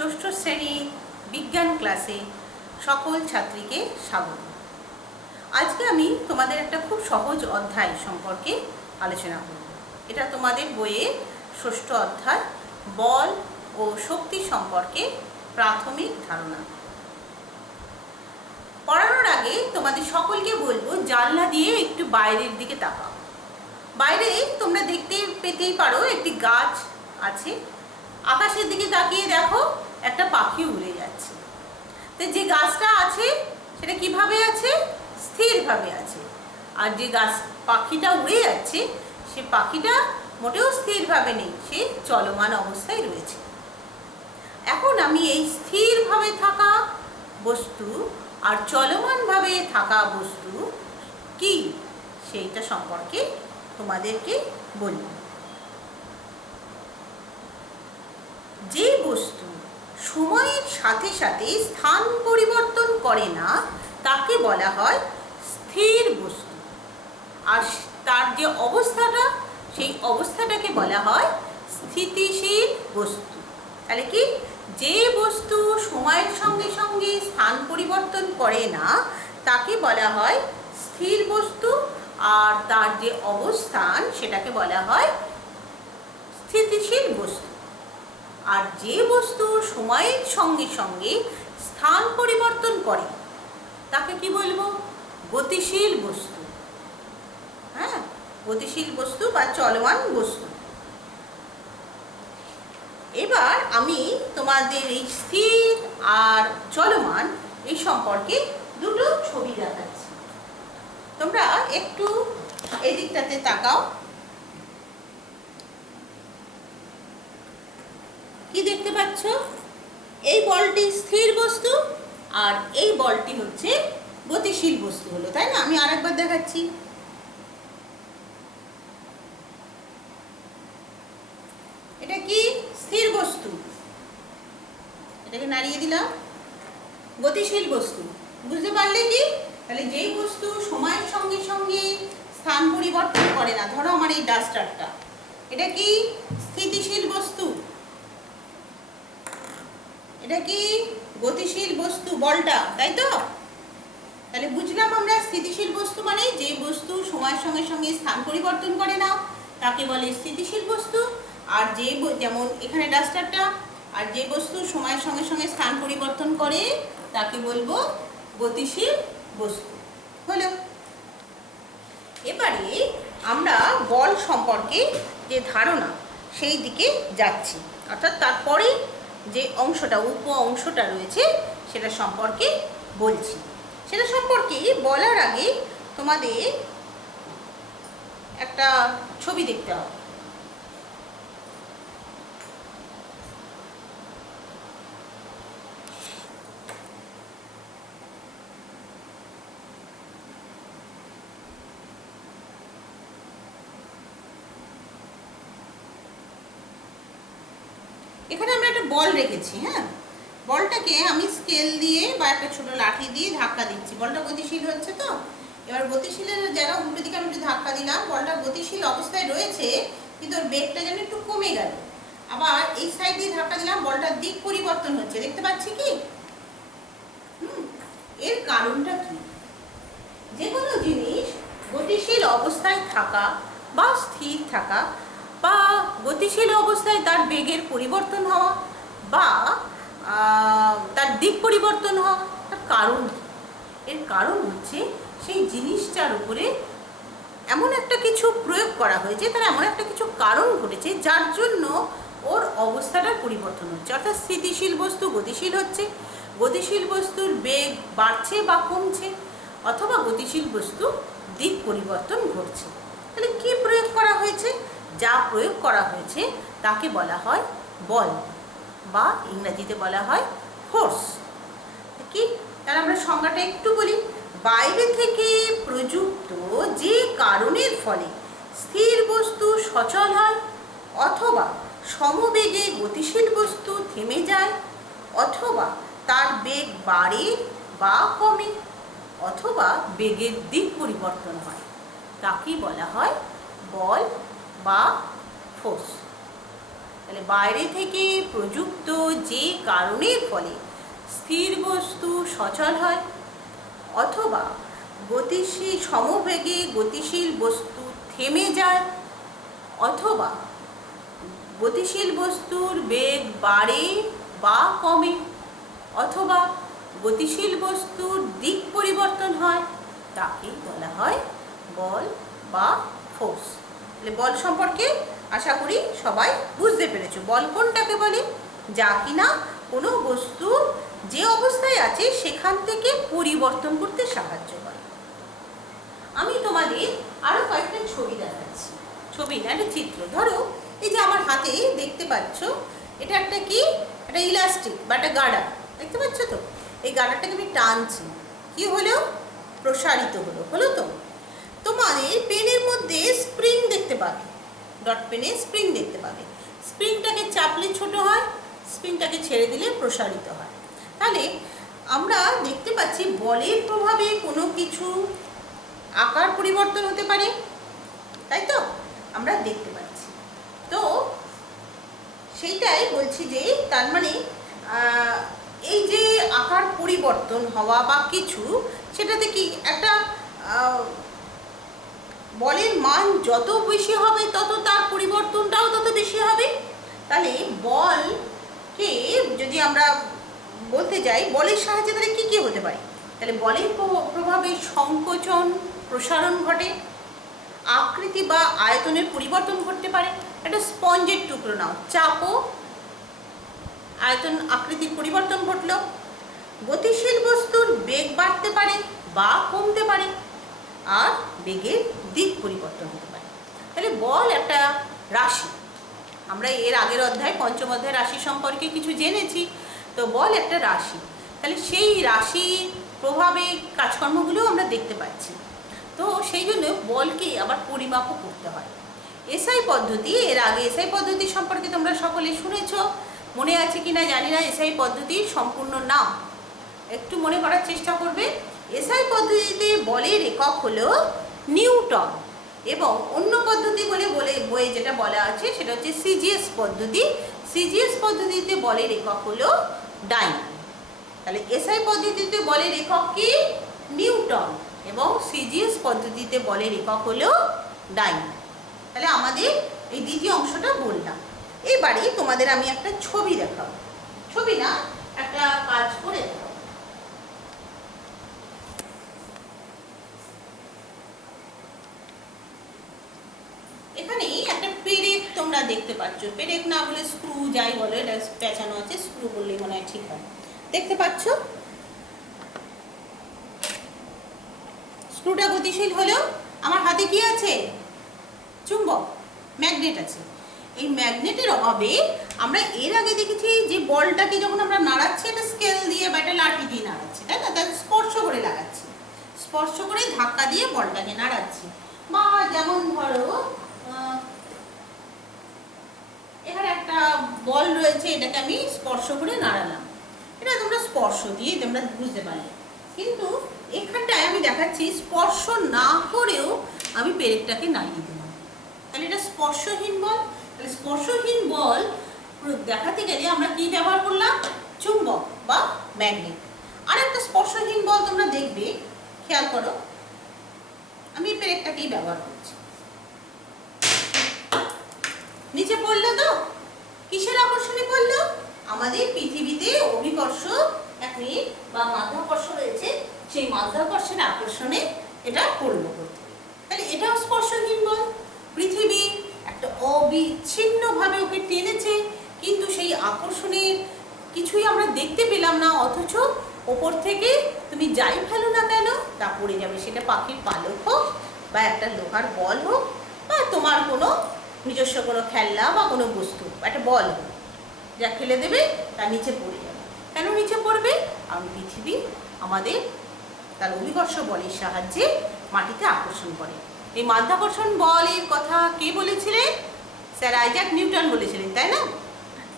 ষষ্ঠ শ্রেণীর বিজ্ঞান ক্লাসে সকল ছাত্রীকে স্বাগত। আজকে আমি তোমাদের একটা খুব সহজ অধ্যায় সম্পর্কে আলোচনা করব। এটা তোমাদের বইয়ে ষষ্ঠ অধ্যায় বল ও শক্তি সম্পর্কে প্রাথমিক ধারণা। পড়ানোর আগে তোমাদের সকলকে বলবো জানলা দিয়ে একটু বাইরের দিকে তাকাও। বাইরে তোমরা দেখতে পেতেই পারো একটি গাছ আছে। আকাশের দিকে তাকিয়ে দেখো একটা পাখি উড়ে যাচ্ছে। তো যে গাছটা আছে সেটা কিভাবে আছে? স্থিরভাবে আছে। আর যে গাছ পাখিটা উড়ে যাচ্ছে সে পাখিটা মোটেও স্থিরভাবে নেই, সে চলমান অবস্থায় রয়েছে। এখন আমি এই স্থিরভাবে থাকা বস্তু আর চলমানভাবে থাকা বস্তু কি সেইটা সম্পর্কে তোমাদেরকে বলব। যে বস্তু সময়ের সাথে সাথে স্থান পরিবর্তন করে না তাকে বলা হয় স্থির বস্তু। আর তার যে অবস্থাটা সেই অবস্থাটাকে বলা হয় স্থিতিশীল বস্তু। তাহলে কি, যে বস্তু সময়ের সঙ্গে সঙ্গে স্থান পরিবর্তন করে না তাকে বলা হয় স্থির বস্তু, আর তার যে অবস্থান সেটাকে বলা হয় স্থিতিশীল বস্তু। আর যে বস্তু সময়ের সঙ্গে সঙ্গে স্থান পরিবর্তন করে তাকে কি বলবো? গতিশীল বস্তু। হ্যাঁ, গতিশীল বস্তু বা চলমান বস্তু। এবার আমি তোমাদের এই স্থির আর চলমান এই সম্পর্কে দুটো ছবি দেখাচ্ছি। তোমরা একটু এই দিকটাতে তাকাও। কি দেখতে পাচ্ছ? এই বলটি স্থির বস্তু আর এই বলটি হচ্ছে গতিশীল বস্তু হলো, তাই না? আমি আরেকবার দেখাচ্ছি। এটা কি? স্থির বস্তু। এটাকে নাড়িয়ে দিলাম। গতিশীল বস্তু। বুঝতে পারলে কি? তাহলে যেই বস্তু সময়ের সঙ্গে সঙ্গে স্থান পরিবর্তন করে না, ধরো আমার এই ডাস্টারটা, এটা কি? স্থিতিশীল বস্তু। এটা কি? গতিশীল বস্তু, বলটা, তাই তো? তাহলে বুঝলাম আমরা স্থিতিশীল বস্তু মানে যে বস্তু সময়ের সঙ্গে সঙ্গে স্থান পরিবর্তন করে না তাকে বলে স্থিতিশীল বস্তু। আর যে যেমন এখানে ডাস্টারটা, আর যে বস্তু সময়ের সঙ্গে সঙ্গে স্থান পরিবর্তন করে তাকে বলবো গতিশীল বস্তু। হলো। এবারে আমরা বল সম্পর্কে যে ধারণা সেই দিকে যাচ্ছি, অর্থাৎ তারপরে যে অংশটা উপ অংশটা রয়েছে সেটা সম্পর্কে বলছি। সেটা সম্পর্কে বলার আগে তোমাদের একটা ছবি দেখতে হবে। এখানে আমরা একটা বল রেখেছি। হ্যাঁ, বলটাকে আমি স্কেল দিয়ে বা একটা ছোট লাঠি দিয়ে ধাক্কা দিচ্ছি। বলটা গতিশীল হচ্ছে তো। এবার গতিশীলের জায়গা উল্টো দিকে আমি একটু ধাক্কা দিলাম। বলটা গতিশীল অবস্থায় রয়েছে কিন্তু ওর বেগটা যেন একটু কমে গেল। আবার এই সাইড দিয়ে ধাক্কা দিলাম, বলটার দিক পরিবর্তন হচ্ছে। দেখতে পাচ্ছি কি? এর কারণটা কি? যে কোনো জিনিস গতিশীল অবস্থায় থাকা বা স্থির থাকা বা গতিশীল অবস্থায় তার বেগের পরিবর্তন হওয়া বা তার দিক পরিবর্তন হওয়া, তার কারণ কি? এর কারণ হচ্ছে সেই জিনিসটার উপরে এমন একটা কিছু প্রয়োগ করা হয়েছে, তার এমন একটা কিছু কারণ ঘটেছে যার জন্য ওর অবস্থাটার পরিবর্তন হচ্ছে। অর্থাৎ স্থিতিশীল বস্তু গতিশীল হচ্ছে, গতিশীল বস্তুর বেগ বাড়ছে বা কমছে, অথবা গতিশীল বস্তু দিক পরিবর্তন ঘটছে। তাহলে কি প্রয়োগ করা হয়েছে? যা প্রয়োগ করা হয়েছে তাকে বলা হয় বল, বা ইংরেজিতে বলা হয় ফোর্স। কি? তাহলে আমরা সংজ্ঞাটা একটু বলি। বাইরে থেকে প্রযুক্ত যে কারণের ফলে স্থির বস্তু সচল হয়, অথবা সমবেগে গতিশীল বস্তু থেমে যায়, অথবা তার বেগ বাড়ে বা কমে, অথবা বেগের দিক পরিবর্তন হয়, তাকেই বলা হয় বল বা ফোর্স। তাহলে বাইরে থেকে প্রযুক্ত যে কারণের ফলে স্থির বস্তু সচল হয় অথবা গতিশীল সমবেগে গতিশীল বস্তু থেমে যায় অথবা গতিশীল বস্তুর বেগ বাড়ে বা কমে অথবা গতিশীল বস্তুর দিক পরিবর্তন হয় তাকেই বলা হয় বল বা ফোর্স। তাহলে বল সম্পর্কে আশা করি সবাই বুঝতে পেরেছো। বল কোনটাকে বলে? যা কিনা কোনো বস্তু যে অবস্থায় আছে সেখান থেকে পরিবর্তন করতে সাহায্য করে। আমি তোমাদের আরো কয়েকটা ছবি দেখাচ্ছি। ছবি না, একটা চিত্র। ধরো এই যে আমার হাতে দেখতে পাচ্ছ, এটা একটা কি, একটা ইলাস্টিক বা একটা গার্ডার, দেখতে পাচ্ছ তো? এই গার্ডারটাকে আমি টানছি, কি হলো? প্রসারিত হলো তো। তোমাদের পেনের মধ্যে স্প্রিং দেখতে পাবে, ডট পেনে স্প্রিং দেখতে পাবে। স্প্রিংটাকে চাপলে ছোট হয়, স্প্রিংটাকে ছেড়ে দিলে প্রসারিত হয়। তাহলে আমরা দেখতে পাচ্ছি বলের প্রভাবে কোনো কিছু আকার পরিবর্তন হতে পারে, তাই তো? আমরা দেখতে পাচ্ছি তো, সেইটাই বলছি যে তার মানে এই যে আকার পরিবর্তন হওয়া বা কিছু, সেটাতে কি একটা বলের মান যত বেশি হবে তত তার পরিবর্তনটাও তত বেশি হবে। তাহলে বলকে যদি আমরা বলতে যাই, বলের সাহায্যে তাহলে কী কী হতে পারে? তাহলে বলের প্রভাবে সংকোচন প্রসারণ ঘটে, আকৃতি বা আয়তনের পরিবর্তন ঘটতে পারে। একটা স্পঞ্জের টুকরো নাও, চাপো, আয়তন আকৃতির পরিবর্তন ঘটল। গতিশীল বস্তুর বেগ বাড়তে পারে বা কমতে পারে, আর বেগের দিক পরিবর্তন হতে পারে। তাহলে বল একটা রাশি। আমরা এর আগের অধ্যায়, পঞ্চম অধ্যায় রাশি সম্পর্কে কিছু জেনেছি। তো বল একটা রাশি, তাহলে সেই রাশির প্রভাবে কাজকর্মগুলো আমরা দেখতে পাচ্ছি। তো সেই জন্য বলকে আবার পরিমাপও করতে হয়। এসআই পদ্ধতি, এর আগে এসআই পদ্ধতি সম্পর্কে তোমরা সকলে শুনেছ, মনে আছে কিনা জানি না। এসআই পদ্ধতির সম্পূর্ণ নাম একটু মনে করার চেষ্টা করবে। এসআই পদ্ধতিতে বলের একক হলো নিউটন, এবং অন্য পদ্ধতি বলে বইয়ে যেটা বলা আছে সেটা হচ্ছে সিজিএস পদ্ধতি। সিজিএস পদ্ধতিতে বলের একক হলো ডাইন। তাহলে এসআই পদ্ধতিতে বলের একক কি? নিউটন, এবং সিজিএস পদ্ধতিতে বলের একক হলো ডাইন। তাহলে আমাদের এই দ্বিতীয় অংশটা বললাম। এবারে তোমাদের আমি একটা ছবি দেখাবো। ছবি না, একটা কাজ করে দেখাবো। এখানে একটা পেরেক তোমরা দেখতে পাচ্ছ। পেরেক না বলে স্ক্রু যাই বলো, এটা পেঁচানো আছে, স্ক্রু বললেই মনে হয় ঠিক হয়। দেখতে পাচ্ছ স্ক্রুটা গতিশীল হলেও আমার হাতে কি আছে? চুম্বক, ম্যাগনেট আছে। এই ম্যাগনেটের অভাবে আমরা এর আগে দেখেছি যে বলটাকে যখন আমরা নাড়াচ্ছি, এটা স্কেল দিয়ে বা একটা লাঠি দিয়ে নাড়াচ্ছি, তাই না? তাকে স্পর্শ করে লাগাচ্ছি, স্পর্শ করে ধাক্কা দিয়ে বলটাকে নাড়াচ্ছি। বা যেমন ধরো এখানে একটা বল রয়েছে, এটাকে আমি স্পর্শ করে নাড়ালাম, এটা তোমরা স্পর্শ দিয়ে তোমরা বুঝতে পারলে। কিন্তু এখানটায় আমি দেখাচ্ছি স্পর্শ না করেও আমি পেরেকটাকে নাড়িয়ে দিলাম, তাহলে এটা স্পর্শহীন বল। তাহলে স্পর্শহীন বল দেখাতে গেলে আমরা কি ব্যবহার করলাম? চুম্বক বা ম্যাগনেট। আর একটা স্পর্শহীন বল তোমরা দেখবে, খেয়াল করো, আমি পেরেকটাকেই ব্যবহার করছি। নিচে পড়লো তো, কিসের আকর্ষণে পড়লো? আমাদের পৃথিবীতে অভিকর্ষ বা মাধ্যাকর্ষ রয়েছে, সেই মাধ্যাকর্ষণের আকর্ষণে এটা পড়লো। তাহলে এটাও স্পর্শহীন বল। পৃথিবী একটা অবিচ্ছিন্নভাবে ওকে টেনেছে, কিন্তু সেই আকর্ষণের কিছুই আমরা দেখতে পেলাম না, অথচ ওপর থেকে তুমি যাই ফেলো না কেন তা পড়ে যাবে। সেটা পাখির পালক হোক বা একটা লোহার বল হোক বা তোমার কোনো নিজস্ব কোনো খেলনা বা কোনো বস্তু, একটা বল হোক, যা ফেলে দেবে তার নিচে পড়ে যাবে। কেন নিচে পড়বে? কারণ পৃথিবী আমাদের তার অভিকর্ষ বলের সাহায্যে মাটিতে আকর্ষণ করে। এই মাধ্যাকর্ষণ বলের কথা কে বলেছিলেন? স্যার আইজাক নিউটন বলেছিলেন, তাই না?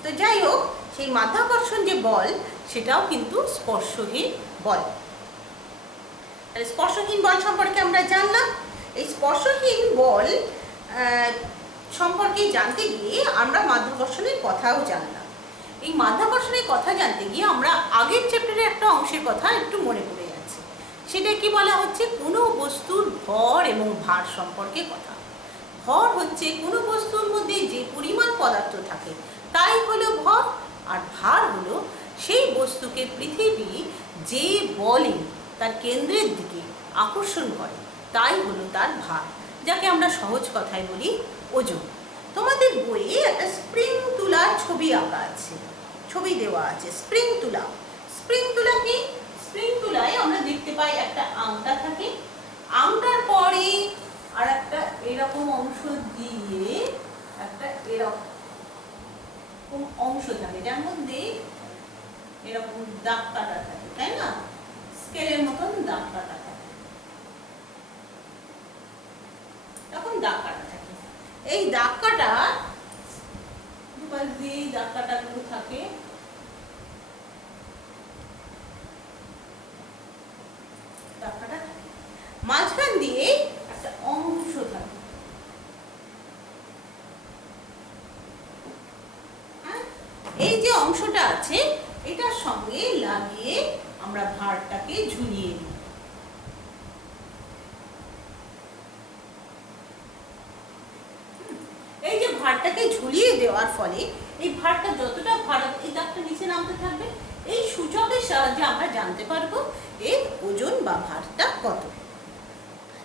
তো যাই হোক, সেই মাধ্যাকর্ষণ যে বল সেটাও কিন্তু স্পর্শহীন বল। তাহলে স্পর্শহীন বল সম্পর্কে আমরা জানলাম। এই স্পর্শহীন বল সম্পর্কে জানতে গিয়ে আমরা মাধ্যাকর্ষণের কথাও জানলাম। এই মাধ্যাকর্ষণের কথা জানতে গিয়ে আমরা আগের চ্যাপ্টারের একটা অংশের কথা একটু মনে পড়ে যাচ্ছে। সেটা কি বলা হচ্ছে? কোনো বস্তুর ভর এবং ভার সম্পর্কে কথা। ভর হচ্ছে কোনো বস্তুর মধ্যে যে পরিমাণ পদার্থ থাকে তাই হলো ভর, আর ভার হলো সেই বস্তুকে পৃথিবী যে বলে তার কেন্দ্রের দিকে আকর্ষণ করে তাই হলো তার ভার, যাকে আমরা সহজ কথায় বলি ওজন। তোমাদের বইয়ে একটা স্প্রিং তুলার ছবি আঁকা আছে, ছবি দেওয়া আছে স্প্রিং তুলা। স্প্রিং তুলা কি? স্প্রিং তুলায় আমরা দেখতে পাই একটা আংটা থাকে, আংটার পরে আর একটা এরকম অংশ দিয়ে একটা এরকম অংশ থাকে, যার মধ্যে এরকম দাগ কাটা থাকে, তাই না? স্কেলের মতন দাগ কাটা থাকে, তখন দাগ কাটা থাকে। এই দাগ কাটা দুপাশ দিয়ে দাগ কাটাগুলো থাকে, দাগ কাটা থাকে, মাঝখান দিয়ে একটা অংশ থাকে। এই যে অংশটা আছে এটার সঙ্গে লাগিয়ে আমরা ভারটাকে ঝুলিয়ে দিই। এই যে ভারটাকে ঝুলিয়ে দেওয়ার ফলে এই ভারটা যতটা ভার, এই দাগটা নিচে নামতে থাকবে, এই সূচকের সাহায্যে আমরা জানতে পারবো এর ওজন বা ভারটা কত।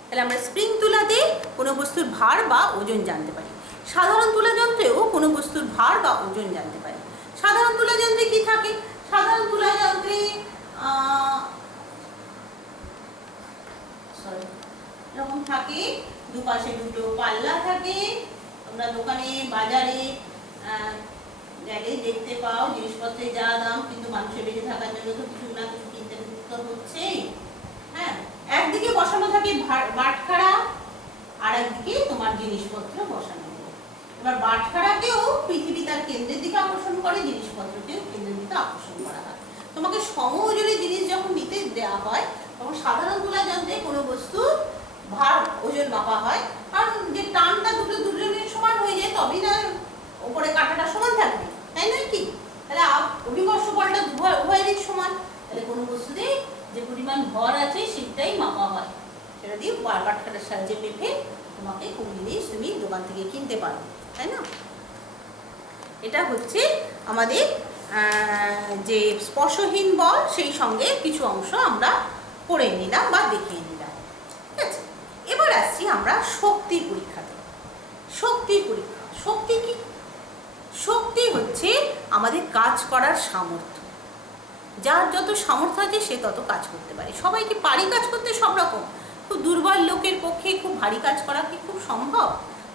তাহলে আমরা স্প্রিং তুলাতে কোনো বস্তুর ভার বা ওজন জানতে পারি। সাধারণ তুলা যন্ত্রেও কোনো বস্তুর ভার বা ওজন জানতে পারি। সাধারণ তুলা যন্ত্রে কি থাকে? সাধারণ তুলা যন্ত্রে এরকম থাকে, দুপাশে দুটো পাল্লা থাকে। তোমরা দোকানে বাজারে গেলে দেখতে পাও জিনিসপত্রের যা দাম, কিন্তু মানুষের বেঁচে থাকার জন্য তো কিছু না কিছু কিনতে হচ্ছেই। হ্যাঁ, একদিকে বসানো থাকে বাটখারা, আর একদিকে তোমার জিনিসপত্র বসানো। এবার বাটখারাকেও পৃথিবী তার কেন্দ্রের দিকে আকর্ষণ করে, জিনিসপত্রকেও কেন্দ্রের দিকে আকর্ষণ করা হয়। তোমাকে সম ওজনে জিনিস যখন নিতে দেওয়া হয় তখন সাধারণ তুলা যন্ত্রে কোনো বস্তু ভার ওজন মাপা হয়, কারণ যে টানটা দুজনের সমান হয়ে যায় তবেই না উপরে কাঁটাটা সমান থাকবে, তাই নয় কি? তাহলে অভিকর্ষ বলটা উভয়েরই সমান, তাহলে কোনো বস্তুতে যে পরিমাণ ভর আছে সেটাই মাপা হয়। সেটা দিয়ে বাটখারার সাহায্যে মেপে তোমাকে কোন জিনিস তুমি দোকান থেকে কিনতে পারো, তাই না? এটা হচ্ছে আমাদের যে স্পর্শহীন বল, সেই সঙ্গে কিছু অংশ আমরা পড়ে নিলাম বা দেখিয়ে নিলাম। ঠিক আছে, এবার আসছি আমরা শক্তির পরীক্ষাতে। শক্তির পরীক্ষা, শক্তি কি? শক্তি হচ্ছে আমাদের কাজ করার সামর্থ্য। যার যত সামর্থ্য আছে সে তত কাজ করতে পারে। সবাই কি পারি কাজ করতে? সব রকম। খুব দুর্বল লোকের পক্ষে খুব ভারী কাজ করা কি খুব সম্ভব?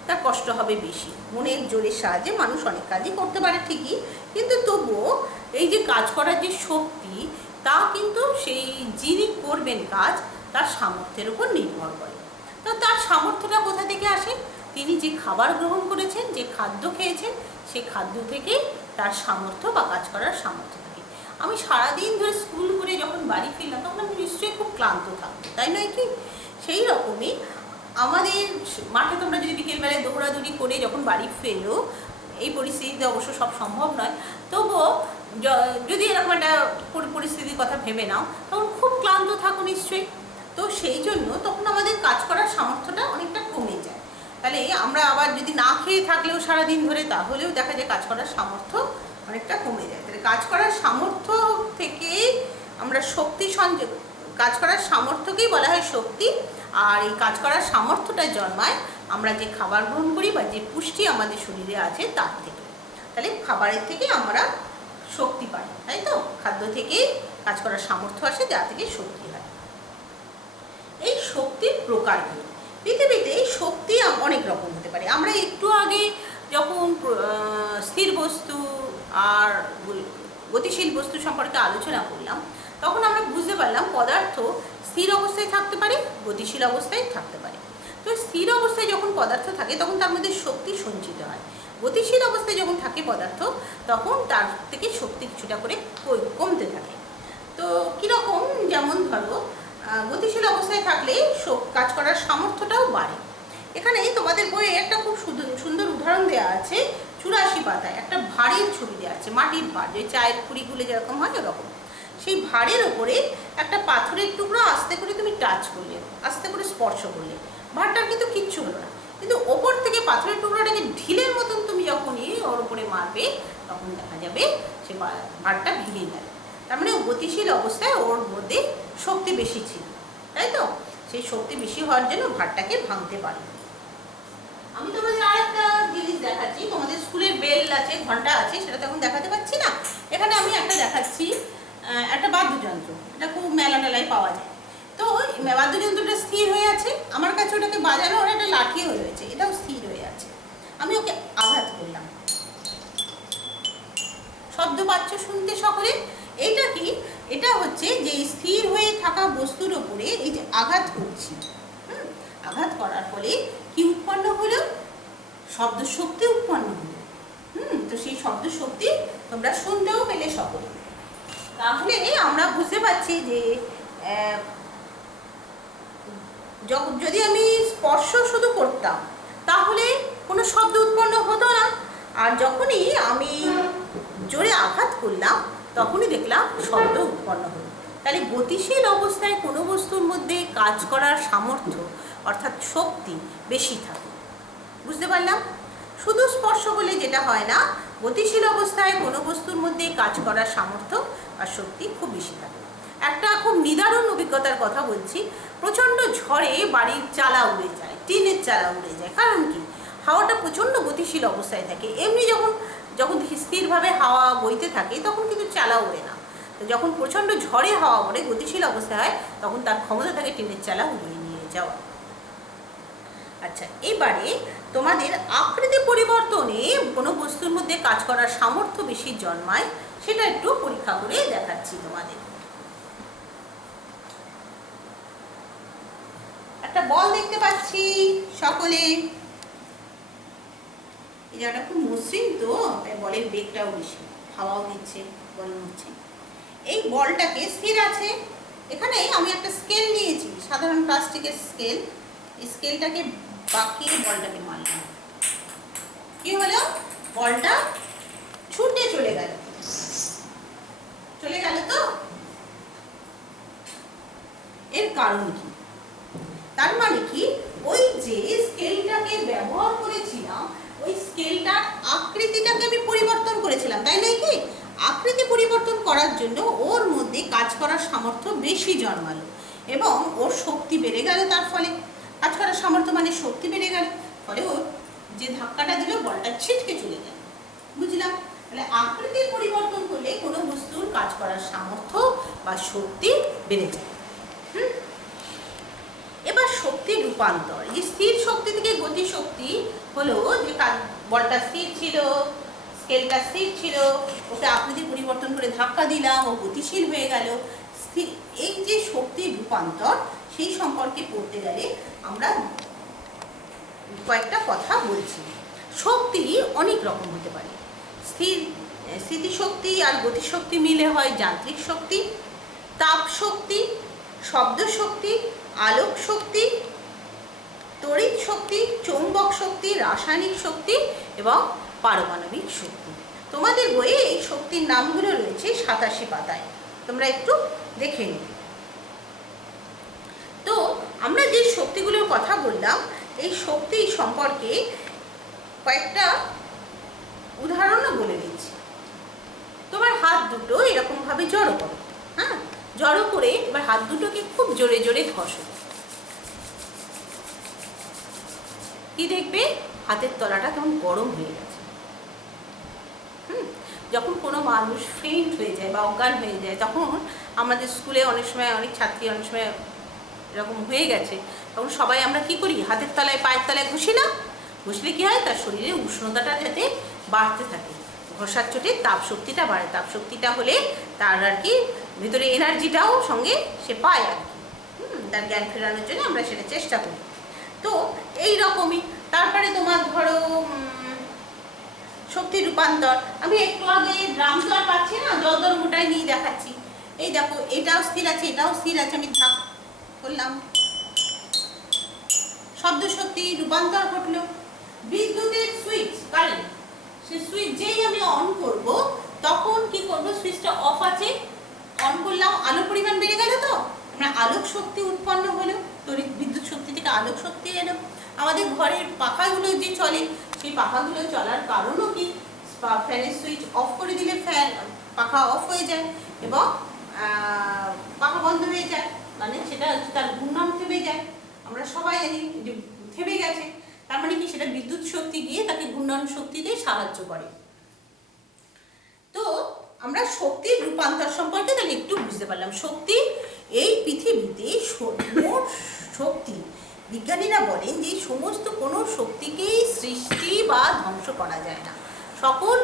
তার কষ্ট হবে বেশি। মনের জোরের সাহায্যে মানুষ অনেক কাজই করতে পারে ঠিকই, কিন্তু তবুও এই যে কাজ করার যে শক্তি, তা কিন্তু সেই যিনি করবেন কাজ তার সামর্থ্যের উপর নির্ভর করে। তো তার সামর্থ্যটা কোথা থেকে আসে? তিনি যে খাবার গ্রহণ করেছেন, যে খাদ্য খেয়েছেন, সেই খাদ্য থেকেই তার সামর্থ্য বা কাজ করার সামর্থ্য থাকে। আমি সারাদিন ধরে স্কুল করে যখন বাড়ি ফিরলাম তখন আমি নিশ্চয়ই খুব ক্লান্ত থাকবো, তাই নয় কি? সেই রকমই আমাদের মাঠে তোমরা যদি বিকেলবেলায় দৌড়াদৌড়ি করে যখন বাড়ি ফেরো, এই পরিস্থিতিতে অবশ্য সব সম্ভব নয়, তবুও যদি এরকম একটা পরিস্থিতির কথা ভেবে নাও তখন খুব ক্লান্ত থাকো নিশ্চয়ই। তো সেই জন্য তখন আমাদের কাজ করার সামর্থ্যটা অনেকটা কমে যায়। তাহলে আমরা আবার যদি না খেয়ে থাকলেও সারাদিন ধরে, তাহলেও দেখা যায় কাজ করার সামর্থ্য অনেকটা কমে যায়। তাহলে কাজ করার সামর্থ্য থেকে আমরা শক্তি সংযোগ, কাজ করার সামর্থ্যকেই বলা হয় শক্তি। আর এই কাজ করার সামর্থ্যটা জন্মায় আমরা যে খাবার গ্রহণ করি বা যে পুষ্টি আমাদের শরীরে আছে তার থেকে। তাহলে খাবারের থেকে আমরা শক্তি পাই, তাই তো? খাদ্য থেকেই কাজ করার সামর্থ্য আসে, যা থেকে শক্তি হয়। এই শক্তির প্রকারগুলো, পৃথিবীতে শক্তি অনেক রকম হতে পারে। আমরা একটু আগে যখন স্থির বস্তু আর গতিশীল বস্তু সম্পর্কে আলোচনা করলাম তখন আমরা বুঝতে পারলাম পদার্থ স্থির অবস্থায় থাকতে পারে, গতিশীল অবস্থায় থাকতে পারে। তো স্থির অবস্থায় যখন পদার্থ থাকে তখন তার মধ্যে শক্তি সঞ্চিত হয়। গতিশীল অবস্থায় যখন থাকে পদার্থ তখন তার থেকে শক্তি কিছুটা করে কমতে থাকে। তো কীরকম? যেমন ধরো গতিশীল অবস্থায় থাকলে কাজ করার সামর্থ্যটাও বাড়ে, এখানে তোমাদের বইয়ে একটা খুব সুন্দর উদাহরণ দেওয়া আছে। 84 পাতায় একটা ভাঁড়ের ছবি দেওয়া আছে, মাটির ভাঁড়, যে চায়ের কুড়িগুলো যেরকম হয় ওরকম। সেই ভাঁড়ের ওপরে একটা পাথরের টুকরো আস্তে করে তুমি টাচ করলে, আস্তে করে স্পর্শ করলে, ভাঁড়টার কিন্তু কিচ্ছু হলো না। কিন্তু ওপর থেকে পাথরের টুকরোটাকে ঢিলের মতন তুমি যখনই ওর উপরে মারবে, তখন দেখা যাবে সে ভাঁড়টা ভেঙে গেল। তার মানে গতিশীল অবস্থায় ওর মধ্যে শক্তি বেশি ছিল, তাই তো? সেই শক্তি বেশি হওয়ার জন্য ভাঁড়টাকে ভাঙতে পারে। আমি তোমাদের আর একটা জিনিস দেখাচ্ছি। তোমাদের স্কুলের বেল আছে, ঘন্টা আছে, সেটা তো এখন দেখাতে পাচ্ছি না। এখানে আমি একটা দেখাচ্ছি, একটা বাদ্যযন্ত্র। এটা খুব মেলা টেলায় পাওয়া যায়। তো বাদ্যযন্ত্রটা স্থির হয়ে আছে, আমার কাছে ওটাকে বাজানোর একটা লাঠি হয়ে রয়েছে, এটাও স্থির হয়ে আছে। আমি ওকে আঘাত করলাম, শব্দ পাচ্ছ শুনতে সকলে? এইটা কি? এটা হচ্ছে যে স্থির হয়ে থাকা বস্তুর ওপরে এই যে আঘাত করছি, আঘাত করার ফলে কি উৎপন্ন হলো? শব্দ শক্তি উৎপন্ন হলো। তো সেই শব্দ শক্তি তোমরা শুনতেও পেলে সকলে। তাহলে আমরা বুঝতে পারছি যে যদি আমি স্পর্শ শুধু করতাম তাহলে কোনো শব্দ উৎপন্ন হতো না, আর যখনই আমি জোরে আঘাত করলাম তখনই দেখলাম শব্দ উৎপন্ন হলো। তাহলে গতিশীল অবস্থায় কোনো বস্তুর মধ্যে কাজ করার সামর্থ্য অর্থাৎ শক্তি বেশি থাকে। বুঝতে পারলাম? শুধু স্পর্শ করলে যেটা হয় না, গতিশীল অবস্থায় কোনো বস্তুর মধ্যে কাজ করার সামর্থ্য আর শক্তি খুব বেশি থাকে। একটা খুব নিদারুণ অভিজ্ঞতার কথা বলছি। প্রচণ্ড ঝড়ে বাড়ির চালা উড়ে যায়, টিনের চালা উড়ে যায়। কারণ কি? হাওয়াটা প্রচণ্ড গতিশীল অবস্থায় থাকে। এমনি যখন স্থিরভাবে হাওয়া বইতে থাকে তখন কিন্তু চালা ওড়ে না। তো যখন প্রচণ্ড ঝড়ে হাওয়া ওড়ে, গতিশীল অবস্থায় হয়, তখন তার ক্ষমতা থাকে টিনের চালা উড়িয়ে নিয়ে যাওয়া। আচ্ছা, এবারে তোমাদের আকৃতি পরিবর্তনে কোনো বস্তুর মধ্যে কাজ করার সামর্থ্য বেশি জন্মায়, সেটা একটু পরীক্ষা করে দেখাচ্ছি তোমাদের। একটা বল দেখতে পাচ্ছি সকলে। এই জায়গাটা খুব মসৃণ, তো তাই বলের বেগটাও বেশি, হাওয়াও দিচ্ছে, বল নড়ছে। এই বলটাকে স্থির আছে। এখানে আমি একটা স্কেল নিয়েছি, সাধারণ প্লাস্টিকের স্কেল। এই স্কেলটাকে বাঁকিয়ে বলটাকে মারলাম। কি হলো? বলটা ছুটে চলে গেল। চলে গেল তো? এর কারণ কি? তার মানে কি, ওই যে স্কেলটাকে ব্যবহার করেছিলাম, ওই স্কেলটার আকৃতিটাকে আমি পরিবর্তন করেছিলাম, তাই নয় কি? আকৃতি পরিবর্তন করার জন্য ওর মধ্যে কাজ করার সামর্থ্য বেশি জন্মালো এবং ওর শক্তি বেড়ে গেল। তার ফলে কাজ করার সামর্থ্য মানে শক্তি বেড়ে গেল, ফলে ও যে ধাক্কাটা দিল বলটা ছিটকে চলে গেল। বুঝলাম? তাহলে আকৃতির পরিবর্তন করলে কোনো বস্তুর কাজ করার সামর্থ্য বা শক্তি বেড়ে যায়। এবার শক্তির রূপান্তর। এই স্থির শক্তি থেকে গতি শক্তি হলো যে বলটা স্থির ছিল, স্কেলটা স্থির ছিল, ওকে আকৃতি পরিবর্তন করে ধাক্কা দিলাম, ও গতিশীল হয়ে গেল। এই যে শক্তির রূপান্তর, সেই সম্পর্কে পড়তে গেলে আমরা কয়েকটা কথা বলছি। শক্তি অনেক রকম হতে পারে। স্থিতিশক্তি আর গতিশক্তি মিলে হয় যান্ত্রিক শক্তি, তাপ শক্তি, শব্দ শক্তি, আলোক শক্তি, তড়িৎ শক্তি, চৌম্বক শক্তি, রাসায়নিক শক্তি এবং পারমাণবিক শক্তি। তোমাদের বইয়ে এই শক্তির নামগুলো রয়েছে 87 পাতায়, তোমরা একটু দেখে নিও। তো আমরা যে শক্তিগুলোর কথা বললাম, এই শক্তি সম্পর্কে কয়েকটা উদাহরণও বলে দিচ্ছি। তোমার হাত দুটো এরকমভাবে জড়ো করো। হ্যাঁ, জড়ো করে এবার হাত দুটোকে খুব জোরে জোরে ঘষো। কি দেখবে? হাতের তলাটা কেমন গরম হয়ে গেছে। যখন কোনো মানুষ ফেইন্ট হয়ে যায় বা অজ্ঞান হয়ে যায়, তখন আমাদের স্কুলে অনেক সময় অনেক ছাত্রী অনেক সময় এরকম হয়ে গেছে, তখন সবাই আমরা কি করি? হাতের তলায় পায়ের তলায় ঘষি না? ঘষলে কি হয়? তার শরীরে উষ্ণতাটা যাতে বাড়তে থাকে, ঘষার চোটে তাপ শক্তিটা বাড়ে। তাপ শক্তিটা হলে তার আর কি ভিতরে এনার্জিটাও সঙ্গে সে পায় আর কি। তার জ্ঞান ফেরানোর জন্য আমরা সেটা চেষ্টা করি। তো এই রকমই। তারপরে তোমার ধরো শক্তি রূপান্তর। আমি একটু আগে ড্রাম তো আর পাচ্ছি না, জল মোটায় নিয়ে দেখাচ্ছি। এই দেখো, এটাও স্থির আছে, এটাও স্থির আছে, আমি ধাপ করলাম, শব্দ শক্তি রূপান্তর ঘটলো। বিদ্যুতের সুইচ, কারেন্ট, সেই সুইচ যেই আমি অন করব তখন কি করব, সুইচটা অফ আছে, অন করলাম, আলোর পরিমাণ বেড়ে গেল, তো মানে আলোক শক্তি উৎপন্ন হলো, তড়িৎ বিদ্যুৎ শক্তি থেকে আলোক শক্তি এলো। আমাদের ঘরের পাখাগুলো যে চলে, সেই পাখাগুলো চলার কারণও কি, ফ্যানের সুইচ অফ করে দিলে ফ্যান পাখা অফ হয়ে যায় এবং পাখা বন্ধ হয়ে যায়, মানে সেটা তার ঘূর্ণন থেমে যায়। আমরা সবাই জানি যে থেমে গেছে, তার মানে কি সেটা বিদ্যুৎ শক্তি গিয়ে তাকে ঘূর্ণন শক্তিতে সাহায্য করে। তো আমরা শক্তির রূপান্তর সম্পর্কে তাহলে একটু বুঝতে পারলাম। শক্তি, এই পৃথিবীতে মোট শক্তি, বিজ্ঞানীরা বলেন যে সমস্ত কোনো শক্তিকেই সৃষ্টি বা ধ্বংস করা যায় না, সকল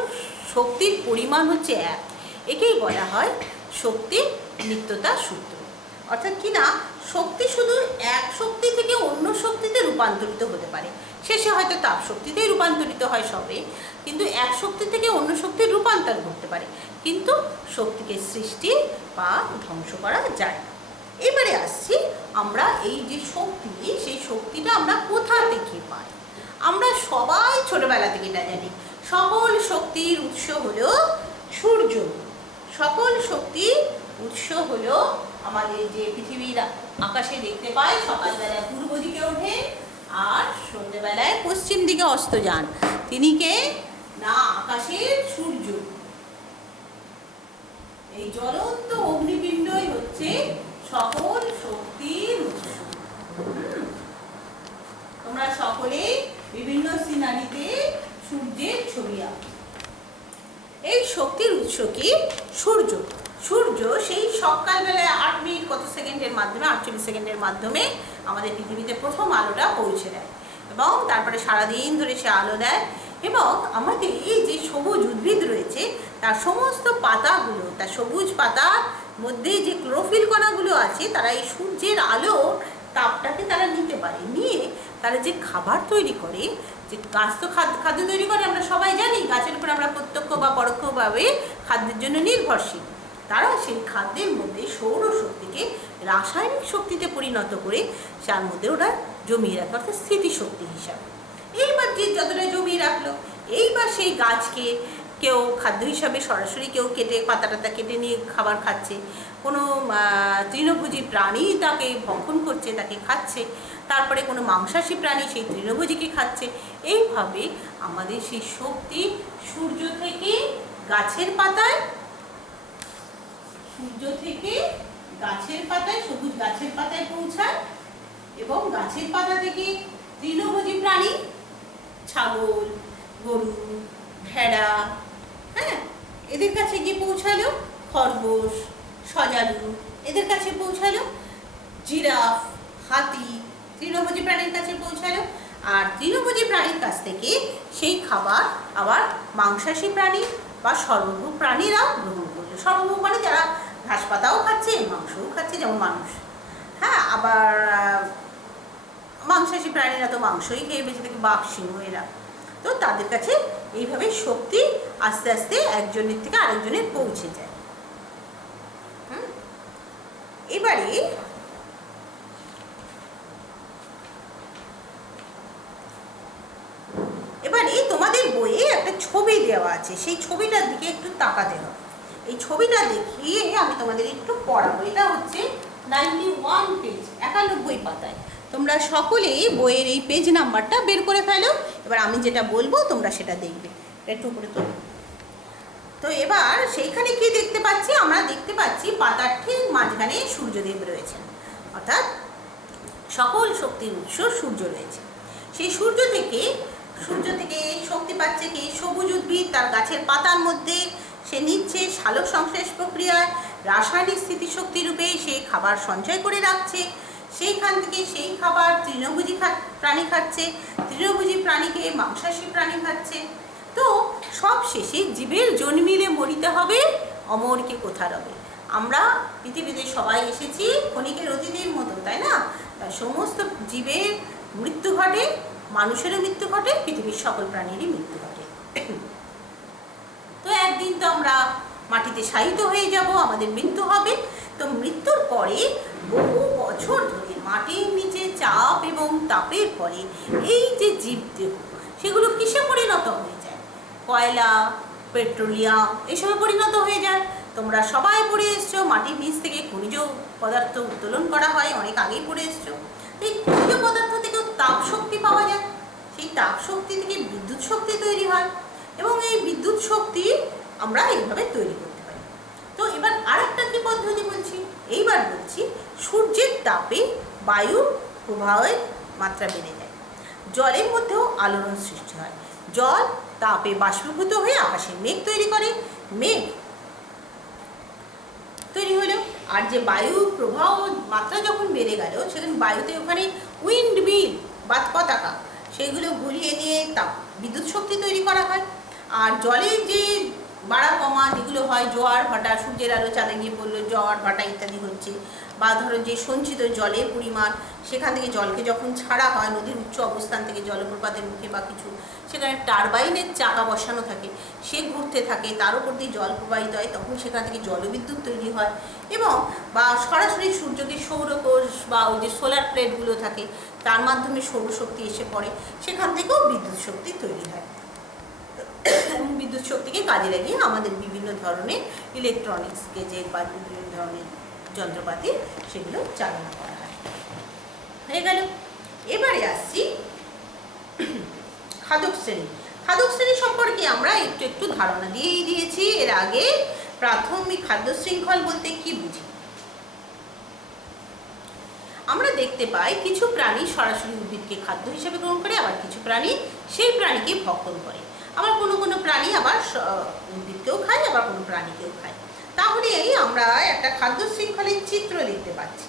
শক্তির পরিমাণ হচ্ছে এক। একেই বলা হয় শক্তির নিত্যতা সূত্র। অর্থাৎ কি না, শক্তি শুধু এক শক্তি থেকে অন্য শক্তিতে রূপান্তরিত হতে পারে, শেষে হয়তো তাপ শক্তিতেই রূপান্তরিত হয় সবে, কিন্তু এক শক্তি থেকে অন্য শক্তির রূপান্তর করতে পারে, কিন্তু শক্তিকে সৃষ্টি বা ধ্বংস করা যায় না। এবারে আসছি আমরা এই যে শক্তি, সেই শক্তিটা আমরা কোথা থেকে পাই। আমরা সবাই ছোটবেলা থেকে এটা জানি, সকল শক্তির উৎস হলো সূর্য। সকল শক্তির উৎস হলো আমাদের যে পৃথিবীর আকাশে দেখতে পাই, সকালবেলায় পূর্ব দিকে ওঠে আর সন্ধ্যেবেলায় পশ্চিম দিকে অস্ত যান, তিনি কে না, আকাশের সূর্য। এই জ্বলন্ত অগ্নিপিণ্ডই হচ্ছে সকল শক্তির উৎস। তোমরা সকলে বিভিন্ন সিনারিতে সূর্যের ছবি আঁকো। এই শক্তির উৎস কি, সূর্য। সূর্য সেই সকালবেলায় 8 মিনিট কত সেকেন্ডের মাধ্যমে, 48 সেকেন্ডের মাধ্যমে আমাদের পৃথিবীতে প্রথম আলোটা পৌঁছে দেয় এবং তারপরে সারাদিন ধরে সে আলো দেয়। এবং আমাদের এই যে সবুজ উদ্ভিদ রয়েছে তার সমস্ত পাতাগুলো, তার সবুজ পাতার মধ্যে যে ক্লোরোফিল কণাগুলো আছে, তারা এই সূর্যের আলো তাপটাকে তারা নিতে পারে, নিয়ে তারা যে খাবার তৈরি করে, যে গাছ তো খাদ্য তৈরি করে, আমরা সবাই জানি গাছের উপর আমরা প্রত্যক্ষ বা পরোক্ষভাবে খাদ্যের জন্য নির্ভরশীল। তারা সেই খাদ্যের মধ্যে সৌরশক্তিকে রাসায়নিক শক্তিতে পরিণত করে যার মধ্যে ওরা জমিয়ে রাখে, অর্থাৎ স্থিতিশক্তি হিসাবে। এইবার যে যতটা জমিয়ে রাখলো, এইবার সেই গাছকে কেউ খাদ্য হিসাবে সরাসরি, কেউ কেটে পাতা টাতা কেটে নিয়ে খাবার খাচ্ছে, কোনো তৃণভোজী প্রাণী তাকে ভক্ষণ করছে, তাকে খাচ্ছে, তারপরে কোনো মাংসাশী প্রাণী সেই তৃণভোজীকে খাচ্ছে। এইভাবে আমাদের সেই শক্তি সূর্য থেকে গাছের পাতায়, সূর্য থেকে গাছের পাতায়, সবুজ গাছের পাতায় পৌঁছায় এবং গাছের পাতা থেকে তৃণভোজী প্রাণী, ছাগল, গরু, ভেড়া, হ্যাঁ, এদের কাছে গিয়ে পৌঁছালো, খরগোশ, সজারু, এদের কাছে পৌঁছালো, জিরাফ, হাতি, তৃণভোজী প্রাণীর কাছে পৌঁছালো। আর তৃণভোজী প্রাণীর কাছ থেকে সেই খাবার আবার মাংসাশী প্রাণী বা সর্বভূক প্রাণীরাও গ্রহণ করলো। সর্বভূক মানে যারা ঘাস পাতাও খাচ্ছে, মাংসও খাচ্ছে, যেমন মানুষ, হ্যাঁ, আবার মাংসাশী প্রাণীরা তো মাংসই খেয়ে বেঁচে থাকে, বাঘ, সিংহ, এরা। তো তাদের কাছে এইভাবে শক্তি আস্তে আস্তে একজনের থেকে আরেকজনের পৌঁছে যায়। এবারে তোমাদের বইয়ে একটা ছবি দেওয়া আছে, সেই ছবিটার দিকে একটু তাকাতে হবে। এই ছবিটা দেখিয়ে আমি তোমাদের একটু পড়াবো। এটা হচ্ছে 91 পেজ, 91 পাতায়। তোমরা সকলেই বইয়ের এই পেজ নাম্বারটা বের করে ফেলো। এবার আমি যেটা বলবো তোমরা সেটা দেখবে। একটু উপরে তোলো। তো এবার সেইখানে কি দেখতে পাচ্ছি, আমরা দেখতে পাচ্ছি পাতার ঠিক মাঝখানে সূর্যদেব রয়েছেন, অর্থাৎ সকল শক্তির উৎস সূর্য রয়েছে। সেই সূর্য থেকে শক্তি পাচ্ছে কি, সবুজ উদ্ভিদ তার গাছের পাতার মধ্যে সে নিচ্ছে, সালোক সংশ্লেষ প্রক্রিয়ায় রাসায়নিক স্থিতিশক্তি রূপে সে খাবার সঞ্চয় করে রাখছে। সেইখান থেকে সেই খাবার তৃণভোজী প্রাণী খাচ্ছে, তৃণভোজী প্রাণীকে মাংসাশী প্রাণী খাচ্ছে। তো সব শেষে জীবের জন্মিলে মরিতে হবে, অমরকে কোথা রবে। আমরা পৃথিবীতে সবাই এসেছি ক্ষণিকের অতিথির মতো, তাই না? তাই সমস্ত জীবের মৃত্যু ঘটে, মানুষেরও মৃত্যু ঘটে, পৃথিবীর সকল প্রাণীরই মৃত্যু ঘটে। তো একদিন তো আমরা মাটিতে শায়িত হয়ে যাব, আমাদের মৃত্যু হবে। তো মৃত্যুর পরে বহু বছর ধরে মাটির নিচে চাপ এবং তাপের ফলে এই যে জীবদেহ সেগুলো কিসে পরিণত হয়ে যায়? কয়লা, পেট্রোলিয়াম এসবে পরিণত হয়ে যায়। তোমরা সবাই পড়ে এসছো মাটির নিচ থেকে খনিজ পদার্থ উত্তোলন করা হয়, অনেক আগেই পড়ে এসছো। এই খনিজ পদার্থ থেকেও তাপ শক্তি পাওয়া যায়, সেই তাপ শক্তি থেকে বিদ্যুৎ শক্তি তৈরি হয় এবং এই বিদ্যুৎ শক্তি আমরা এইভাবে তৈরি করতে পারি। তো এবার আরেকটা কি পদ্ধতি বলছি, এইবার বলছি সূর্যের তাপে বায়ুর প্রবাহের মাত্রা বেড়ে যায়, জলের মধ্যেও আলোড়ন সৃষ্টি হয়, জল তাপে বাষ্পীভূত হয়ে আকাশে মেঘ তৈরি করে, মেঘ তৈরি হলো। আর যে বায়ু প্রবাহ মাত্রা যখন বেড়ে গেল, সেখানে বায়ুতে ওখানে উইন্ড মিল বাত পতাকা সেগুলো ঘুরিয়ে নিয়ে তাপ বিদ্যুৎ শক্তি তৈরি করা হয়। আর জলের যে বাড়া কমা যেগুলো হয়, জোয়ার ভাটা, সূর্যের আলো চাঁদে গিয়ে পড়লো, জোয়ার ভাটা ইত্যাদি হচ্ছে, বা ধরো যে সঞ্চিত জলের পরিমাণ, সেখান থেকে জলকে যখন ছাড়া হয় নদীর উচ্চ অবস্থান থেকে জলপ্রপাতের মুখে বা কিছু, সেখানে টারবাইনের চাকা বসানো থাকে, সে ঘুরতে থাকে, তার উপর দিয়ে জল প্রবাহিত হয়, তখন সেখান থেকে জলবিদ্যুৎ তৈরি হয়। এবং বা সরাসরি সূর্যকে সৌরকোষ বা ওই যে সোলার প্লেটগুলো থাকে তার মাধ্যমে সৌরশক্তি এসে পড়ে, সেখান থেকেও বিদ্যুৎ শক্তি তৈরি হয়। বিদ্যুৎ শক্তিকে কাজে লাগিয়ে আমাদের বিভিন্ন ধরনের ইলেকট্রনিক্স গেজেট বা বিভিন্ন ধরনের যন্ত্রপাতি সেগুলো চালনা করা হয়। হয়ে গেল। এবারে আসছি খাদক শ্রেণী। খাদক শ্রেণী সম্পর্কে আমরা একটু ধারণা দিয়েই দিয়েছি এর আগে। প্রাথমিক খাদ্য শৃঙ্খল বলতে কি বুঝি? আমরা দেখতে পাই কিছু প্রাণী সরাসরি উদ্ভিদকে খাদ্য হিসেবে গ্রহণ করে, আবার কিছু প্রাণী সেই প্রাণীকে ভক্ষণ করে, আবার কোনো কোনো প্রাণী আবার উদ্ভিদকেও খায়, আবার কোনো প্রাণীকেও খায়। তাহলে আমরা একটা খাদ্য শৃঙ্খলের চিত্র দেখতে পাচ্ছি,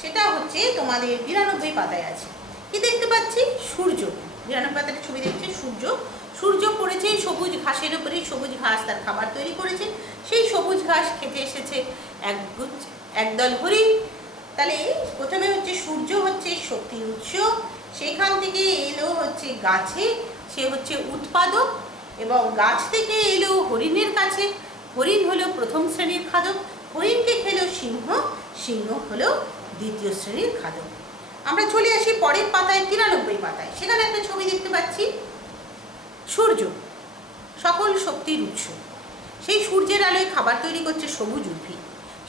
সেটা হচ্ছে তোমাদের 92 পাতায় আছে। কি দেখতে পাচ্ছি? সূর্য। 92 পাতার ছবি দেখছি সূর্য। সূর্য পড়েছে সবুজ ঘাসের উপরে, সবুজ ঘাস তার খাবার তৈরি করেছে, সেই সবুজ ঘাস খেতে এসেছে একদল হরিণ। তাহলে প্রথমে হচ্ছে সূর্য হচ্ছে শক্তির উৎস, সেখান থেকে এলো হচ্ছে গাছে, সে হচ্ছে উৎপাদক, এবং গাছ থেকে এলো হরিণের কাছে, হরিণ হলো প্রথম শ্রেণীর খাদক, হরিণকে খেলো সিংহ, সিংহ হলো দ্বিতীয় শ্রেণীর খাদক। আমরা চলে আসি পরের পাতায় 93 পাতায়, সেখানে একটা ছবি দেখতে পাচ্ছি সূর্য সকল শক্তির উৎস, সেই সূর্যের আলোয় খাবার তৈরি করছে সবুজ উদ্ভিদ,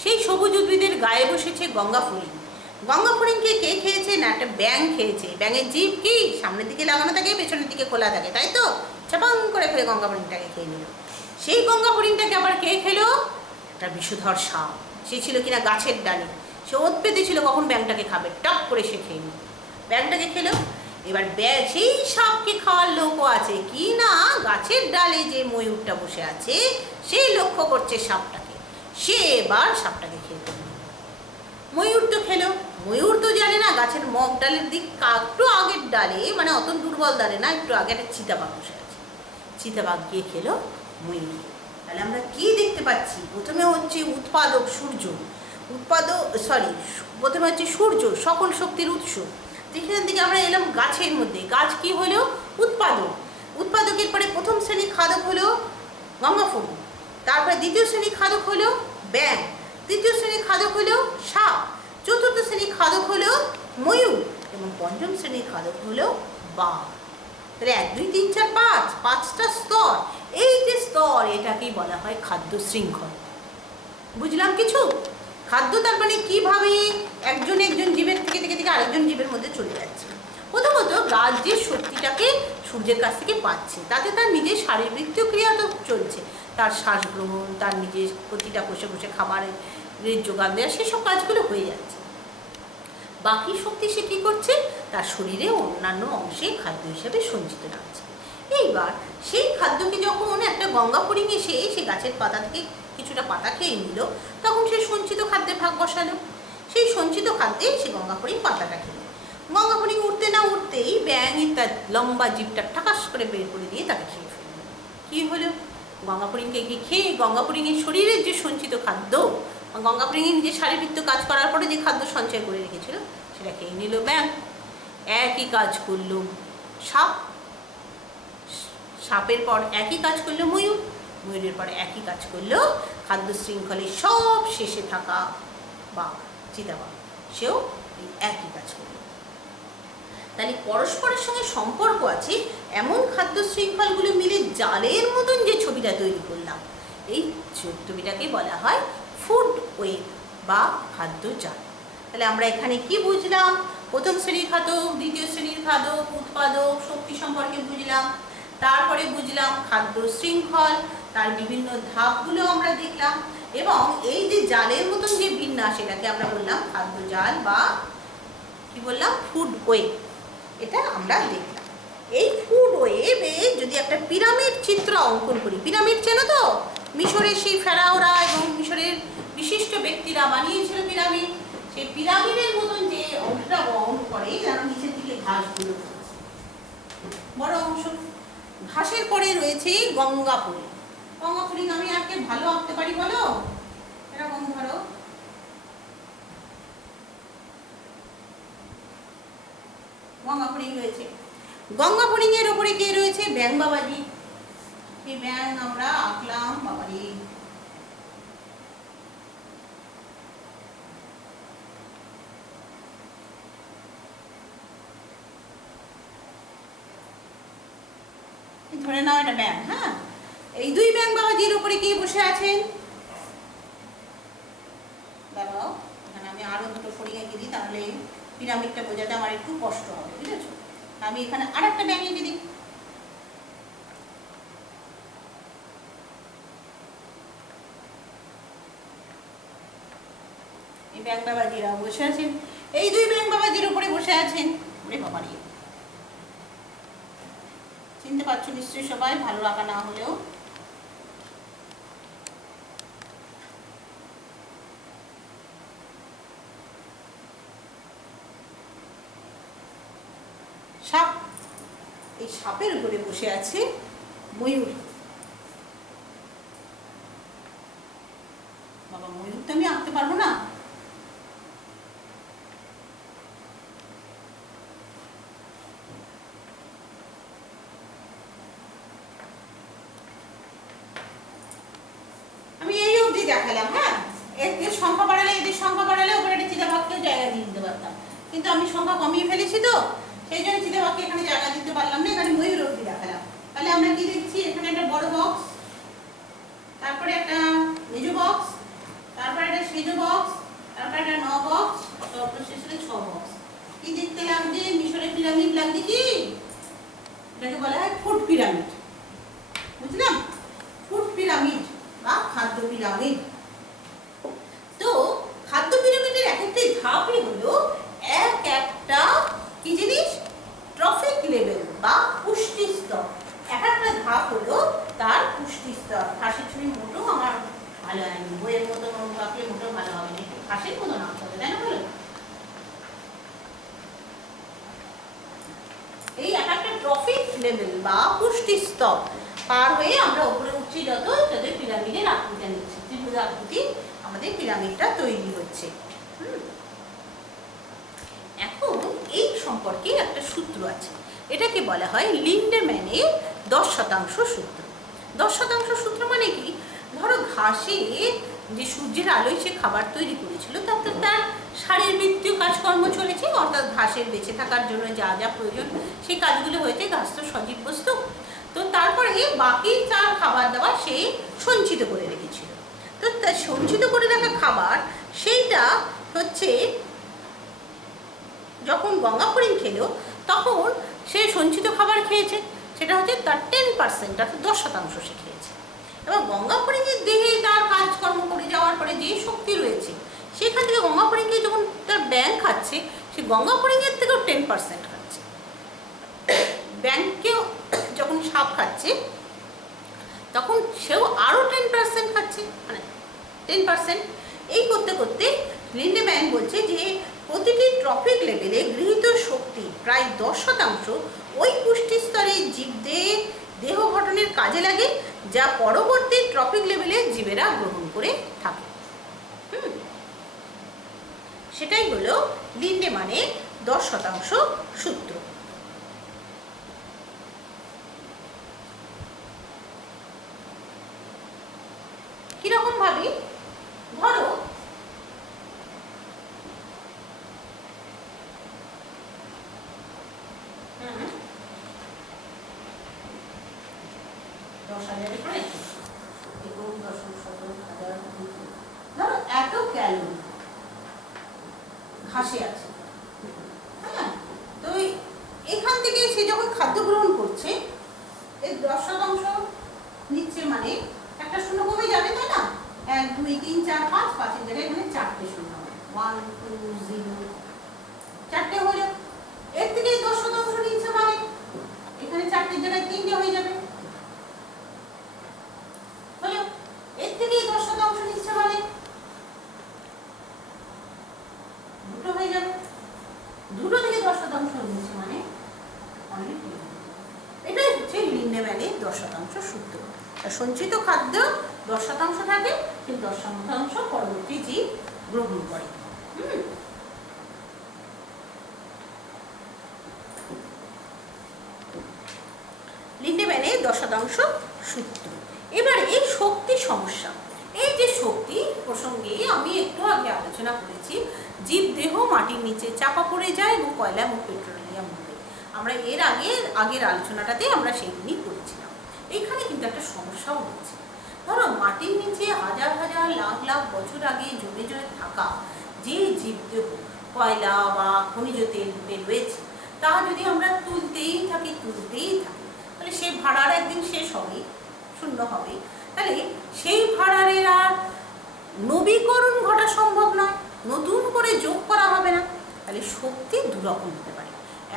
সেই সবুজ উদ্ভিদের গায়ে বসেছে গঙ্গা ফড়িং। গঙ্গা ফড়িংকে কে খেয়েছে? না, একটা ব্যাঙ খেয়েছে। ব্যাঙের জিভ কি সামনের দিকে লাগানো থাকে, পেছনের দিকে খোলা থাকে, তাই তো? চাপাং করে ফেলে গঙ্গা ফড়িংটাকে খেয়ে নিল। সেই গঙ্গা ফড়িংটাকে আবার কে খেলো? একটা বিষধর সাপ, সে ছিল কিনা গাছের ডালে, সে ওত পেতে ছিল কখন ব্যাঙটাকে খাবে, টপ করে সে খেয়ে নিল, ব্যাঙটাকে খেলো। এবার সেই সাপকে খাওয়ার লোকও আছে, কি না গাছের ডালে যে ময়ূরটা বসে আছে সে লক্ষ্য করছে সাপটাকে, সে এবার সাপটাকে খেয়ে ফেলল। ময়ূর তো খেলো, ময়ূর তো জানে না গাছের মগ ডালের দিক একটু আগের ডালে, মানে অত দুর্বল ডালে না, একটু আগে একটা চিতাবাঘ বসে আছে, চিতাবাঘ গিয়ে খেলো ময়ূর। তাহলে আমরা কি দেখতে পাচ্ছি? প্রথমে হচ্ছে উৎপাদক সূর্য, প্রথমে হচ্ছে সূর্য সকল শক্তির উৎস, যেখান থেকে আমরা এলাম গাছের মধ্যে, গাছ কি হলো? উৎপাদক। উৎপাদকের পরে প্রথম শ্রেণীর খাদক হলো গঙ্গা ফড়িং, তারপরে দ্বিতীয় শ্রেণীর খাদক হলো ব্যাঙ, তৃতীয় শ্রেণীর খাদক হলো সাপ, চতুর্থ শ্রেণীর খাদক হলো ময়ূর, এবং পঞ্চম শ্রেণীর খাদক হলো বাঘ। তাহলে 1 2 3 4 5, 5টা স্তর। এই যে স্তর, এটাকেই বলা হয় খাদ্য শৃঙ্খল। বুঝলাম কিছু? খাদ্য তার মানে কীভাবে একজন জীবের থেকে আরেকজন জীবের মধ্যে চলে যাচ্ছে। প্রথমত গাছ যে শক্তিটাকে সূর্যের কাছ থেকে পাচ্ছে, তাতে তার নিজের শারীরবৃত্তীয় ক্রিয়া তো চলছে, তার শ্বাস গ্রহণ, তার নিজের প্রতিটা কোষে খাবারের যোগান দেওয়া, সেসব কাজগুলো হয়ে যাচ্ছে। বাকি শক্তি সে কী করছে? তার শরীরে অন্যান্য অংশে খাদ্য হিসেবে সঞ্চিত রাখছে। এইবার সেই খাদ্যকে যখন একটা গঙ্গা ফড়িং এসে সে গাছের পাতা থেকে কিছুটা পাতা খেয়ে নিল, তখন সে সঞ্চিত খাদ্যে ভাগ বসালো, সেই সঞ্চিত খাদ্যে সে গঙ্গা ফড়িং পাতাটা খেল। গঙ্গা ফড়িং উঠতে না উঠতেই ব্যাঙ তার লম্বা জিভটা ঠাকাস করে বের করে দিয়ে তাকে খেয়ে ফেলল। কী হলো? গঙ্গা ফড়িংকে খেয়ে গঙ্গা ফড়িংয়ের শরীরের যে সঞ্চিত খাদ্য, গঙ্গা ফড়িংয়ে নিজের শারীরবৃত্ত কাজ করার পরে যে খাদ্য সঞ্চয় করে রেখেছিল সেটা খেয়ে নিল ব্যাঙ। একই কাজ করলো সাপ, সাপের পর একই কাজ করলো ময়ূর, ময়ূরের পর একই কাজ করলো খাদ্য শৃঙ্খলের সব শেষে থাকা বাঘ, চিতাবাঘ, সেও এই একই কাজ করবে। তাহলে পরস্পরের সঙ্গে সম্পর্ক আছে এমন খাদ্য শৃঙ্খলগুলো মিলে জালের মতন যে ছবিটা তৈরি করলাম, এই ছবিটাকে বলা হয় ফুড ওয়েব বা খাদ্য জাল। তাহলে আমরা এখানে কি বুঝলাম? প্রথম শ্রেণীর খাদক, দ্বিতীয় শ্রেণীর খাদক, উৎপাদক, শক্তি সম্পর্কে বুঝলাম। তারপরে বুঝলাম খাদ্য শৃঙ্খল, তার বিভিন্ন ধাপগুলো আমরা দেখলাম, এবং এই যে জালের মতন যে বিন্যাস, এটাকে আমরা বললাম খাদ্য জাল বা কি বললাম, ফুড ওয়েব। এটা আমরা দেখলাম। এই ফুড ওয়েবে যদি একটা পিরামিড চিত্র অঙ্কন করি, পিরামিড চেনো তো? মিশরের সেই ফেরাওরা এবং মিশরের বিশিষ্ট ব্যক্তিরা বানিয়েছিল পিরামিড। সেই পিরামিডের মতন যে অংশটা বহন করে, যেন নিচের দিকে ঘাসগুলো বড় অংশ, ঘাসের পরে রয়েছে গঙ্গাপুরী। গঙ্গাপুরী আমি আর কে ভালো আঁকতে পারি বলো? এরকম ধরো, গঙ্গাপুরিং রয়েছে। গঙ্গাপুরিং এর উপরে কে রয়েছে? ব্যাং বাবাজি। এই ব্যাং আমরা আঁকলাম বাবাজি। ধরে নাও এটা ব্যাং। হ্যাঁ, এই দুই ব্যাং বাবাজির উপরে কে বসে আছেন? দাঁড়াও, এখানে আমি আরো দুটো ফড়িং এঁকে দিই, তাহলে পিরামিডটা বোঝাতে আমার একটু কষ্ট হবে, বুঝেছো? আমি এখানে আর একটা ব্যাং এঁকে দিই। এই ব্যাং বাবাজিরা বসে আছেন, এই দুই ব্যাং বাবাজির উপরে বসে আছেন। ওরে বাবারি, চিনতে পারছো নিশ্চয়ই সবাই, ভালো আঁকা না হলেও। সাপ, এই সাপের উপরে বসে আছে ময়ূর। বাবা, ময়ূর তো আমি আঁকতে পারবো না। আমি এই অবধি দেখালাম। হ্যাঁ, এদের সংখ্যা বাড়ালে, এদের সংখ্যা বাড়ালে ওপরে একটা চিতাবাঘকেও জায়গা দিয়ে দিতে পারতাম, কিন্তু আমি সংখ্যা কমিয়ে ফেলেছি, তো সেই জন্য চিতাবাঘকে এখানে জায়গা দিতে পারলাম না। এখানে ময়ূর অবধি দেখালাম। তাহলে আমরা কি দেখছি? এখানে একটা বড় বক্স, তারপরে একটা মেজো বক্স, তারপরে একটা সেজো বক্স, তারপরে একটা 9 বক্স, সর্বশেষে 6 বক্স। কি দেখতে লাগছে? মিশরের পিরামিড লাগছে কি? এটাকে বলা হয় ফুড পিরামিড। বুঝলাম? ফুড পিরামিড বা খাদ্য পিরামিড। তো খাদ্য পিরামিডের এক একটি ধাপই হলো এক একটা কি জিনিস? ট্রফিক লেভেল বা পুষ্টি স্তর। এক একটা ধাপ হলো তার পুষ্টি স্তর। ঘাসের ছবি মোটো আমার ভালো হয়নি, বইয়ের মতো আঁকলে মোটো ভালো হবে না, ঘাসের মতো আঁকতে হবে, তাই না বলো? এই এক একটা ট্রফিক লেভেল বা পুষ্টি স্তর পার হয়ে আমরা উপরে উঠছি যত, তাদের পিরামিডের আকৃতি নিচ্ছি, ত্রিভুজ আকৃতি আমাদের পিরামিডটা তৈরি হচ্ছে। এখন এই সম্পর্কে একটা সূত্র আছে, এটাকে বলা হয় লিন্ডেম্যানের 10% সূত্র। 10% সূত্র মানে কি? ধরো ঘাসে যে সূর্যের আলোয় সে খাবার তৈরি করেছিল, তাতে তার শারীরবৃত্তীয় কাজকর্ম চলেছে, অর্থাৎ ঘাসের বেঁচে থাকার জন্য যা যা প্রয়োজন সেই কাজগুলো হয়েছে। ঘাস তো সজীব বস্তু। তো তারপরে বাকি যা খাবার দাবার সে সঞ্চিত করে রেখেছিল। তো তার সঞ্চিত করে রাখা খাবার, সেইটা হচ্ছে যখন গঙ্গাপুরিং খেলো তখন সে সঞ্চিত খাবার খেয়েছে, সেটা হচ্ছে তার 10%, অর্থাৎ 10% সে খেয়েছে। এবার গঙ্গাপুরিংয়ের দেহে তার কাজকর্ম করে যাওয়ার পরে যে শক্তি রয়েছে, সেখান থেকে গঙ্গাপুরিংকে যখন তার ব্যাং খাচ্ছে, সে গঙ্গাপুরিংয়ের থেকেও 10% খাচ্ছে। ব্যাংকেও যখন সাপ খাচ্ছে, তখন সেও আরও 10% খাচ্ছে, মানে 10%। এই করতে করতে লিন্ডেম্যান বলছে যে প্রতিটি ট্রফিক লেভেলে গৃহীত শক্তি প্রায় 10% ওই পুষ্টি স্তরে জীবদের দেহ গঠনের কাজে লাগে, যা পরবর্তী ট্রফিক লেভেলে জীবেরা গ্রহণ করে থাকে। সেটাই হলো লিন্ডেম্যানের 10% সূত্র। কিরকম ভাবে ধরো ধরো এত ক্যালোরি ঘাসে আছে, হ্যাঁ, তো এখান থেকে সে যখন খাদ্য গ্রহণ করছে এর 10% নিচ্ছে, মানে একটা শূন্য কমে যাবে, তাই না? 1 2 3 4 5 5 এর জায়গায় এখানে 4টে শূন্য হবে, 1 2 0 4টে হলো। এর থেকে 10% নিচ্ছে মানে এখানে 4টের জায়গায় 3টে হয়ে যাবে, হলো। এর থেকে 10% নিচ্ছে মানে 2টো হয়ে যাবে, 2টো থেকে 10% নিচ্ছে মানে অনেক। এটাই হচ্ছে লিন্ডেম্যানের 10% সূত্র। সঞ্চিত খাদ্য 10% থাকে, কিন্তু 10% পরবর্তী জীব গ্রহণ করে। লিন্ডেম্যানের 10% সূত্র। এবার এই শক্তি সমস্যা, এই যে শক্তি প্রসঙ্গে আমি একটু আগে আলোচনা করেছি, জীবদেহ মাটির নিচে চাপা পড়ে যায় এবং কয়লা এবং পেট্রোলিয়াম উঠে। আমরা এর আগের আলোচনাটাতে আমরা সেইগুলি করেছিলাম। এইখানে কিন্তু একটা সমস্যাও রয়েছে। ধরো মাটির নিচে হাজার হাজার লাখ লাখ বছর আগে জমে জমে থাকা যে জীবদেহ কয়লা বা খনিজ তেল রয়েছে, তা যদি আমরা তুলতেই থাকি তাহলে সেই ভাড়ার একদিন শেষ হবে, শূন্য হবে। তাহলে সেই ভাড়ারের আর নবীকরণ ঘটা সম্ভব নয়, নতুন করে যোগ করা হবে না। তাহলে শক্তি দুরকম হতে পারে,